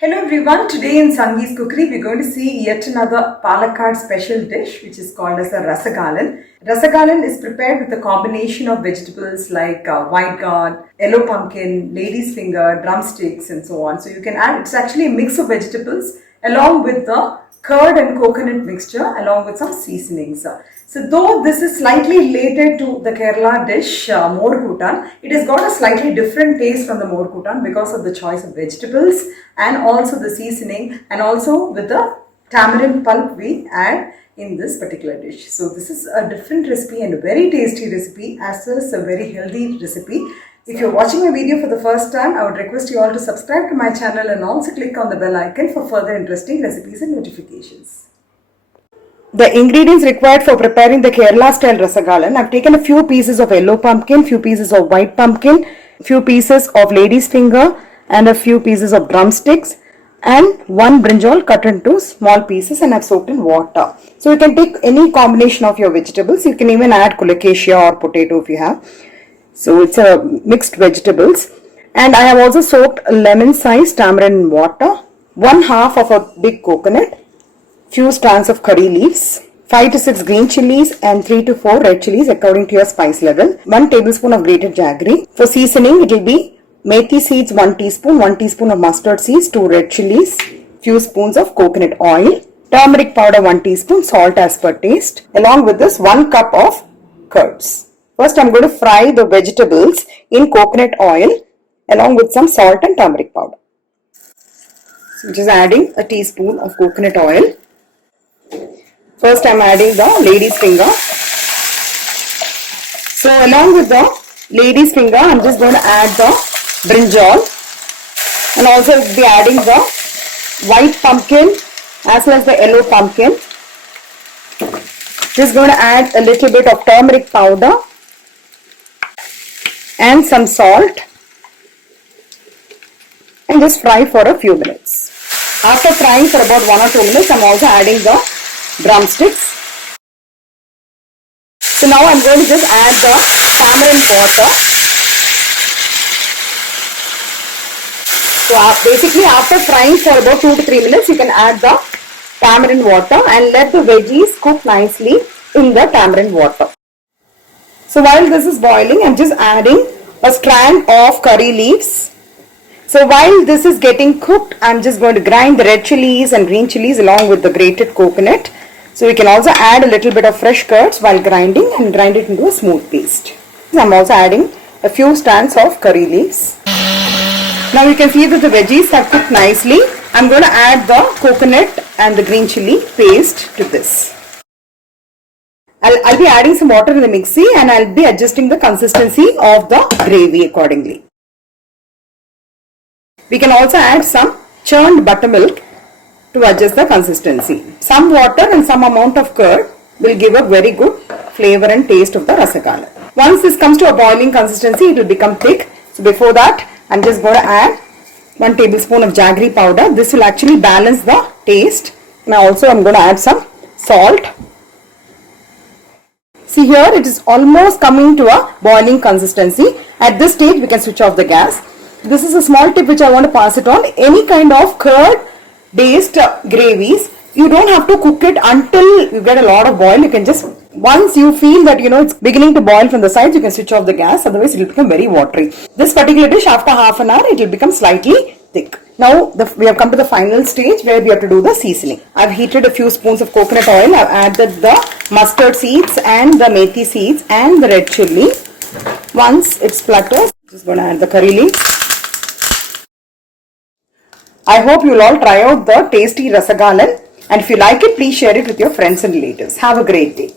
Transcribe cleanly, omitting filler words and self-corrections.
Hello everyone, today in Sangee's Cookery we're going to see yet another Palakkad special dish which is called as a Rasagalan. Rasagalan is prepared with a combination of vegetables like white gourd, yellow pumpkin, lady's finger, drumsticks and so on. So you can add, it's actually a mix of vegetables along with the curd and coconut mixture along with some seasonings. So though this is slightly related to the Kerala dish More Kutan, it has got a slightly different taste from the More Kutan because of the choice of vegetables and also the seasoning and also with the tamarind pulp we add in this particular dish. So this is a different recipe and a very tasty recipe as well as a very healthy recipe. If you're watching my video for the first time, I would request you all to subscribe to my channel and also click on the bell icon for further interesting recipes and notifications. The ingredients required for preparing the Kerala style Rasagalan, I've taken a few pieces of yellow pumpkin, few pieces of white pumpkin, few pieces of lady's finger and a few pieces of drumsticks and one brinjal cut into small pieces and I've soaked in water. So you can take any combination of your vegetables. You can even add colocasia or potato if you have. So it's a mixed vegetables, and I have also soaked a lemon sized tamarind in water, 1/2 of a big coconut, few strands of curry leaves, 5 to 6 green chilies and 3 to 4 red chilies according to your spice level, 1 tablespoon of grated jaggery. For seasoning it will be methi seeds 1 teaspoon, 1 teaspoon of mustard seeds, 2 red chilies, few spoons of coconut oil, turmeric powder 1 teaspoon, salt as per taste, along with this 1 cup of curds. First I'm going to fry the vegetables in coconut oil along with some salt and turmeric powder. So just adding a teaspoon of coconut oil. First I'm adding the lady's finger. So along with the lady's finger I'm just going to add the brinjal and also be adding the white pumpkin as well as the yellow pumpkin. Just going to add a little bit of turmeric powder and some salt and just fry for a few minutes. After frying for about 1 or 2 minutes, I'm also adding the drumsticks. So now I'm going to just add the tamarind water. So basically after frying for about 2 to 3 minutes, you can add the tamarind water and let the veggies cook nicely in the tamarind water. So while this is boiling, I'm just adding a strand of curry leaves. So while this is getting cooked, I'm just going to grind the red chilies and green chilies along with the grated coconut. So you can also add a little bit of fresh curds while grinding and grind it into a smooth paste. I'm also adding a few strands of curry leaves. Now you can see that the veggies have cooked nicely. I'm going to add the coconut and the green chili paste to this. I'll be adding some water in the mixie and I'll be adjusting the consistency of the gravy accordingly. We can also add some churned buttermilk to adjust the consistency. Some water and some amount of curd will give a very good flavor and taste of the Rasagalan. Once this comes to a boiling consistency, it will become thick. So before that, I'm just going to add 1 tablespoon of jaggery powder. This will actually balance the taste. Now also I'm going to add some salt. See here, it is almost coming to a boiling consistency. At this stage, we can switch off the gas. This is a small tip which I want to pass it on. Any kind of curd based gravies, you don't have to cook it until you get a lot of boil. You can just, once you feel that it's beginning to boil from the sides, you can switch off the gas. Otherwise, it will become very watery. This particular dish, after half an hour, it will become slightly thick. Now we have come to the final stage where we have to do the seasoning. I've heated a few spoons of coconut oil. I've added the mustard seeds and the methi seeds and the red chilli. Once it splutters, I'm just going to add the curry leaves. I hope you'll all try out the tasty Rasagalan, and if you like it, please share it with your friends and relatives. Have a great day.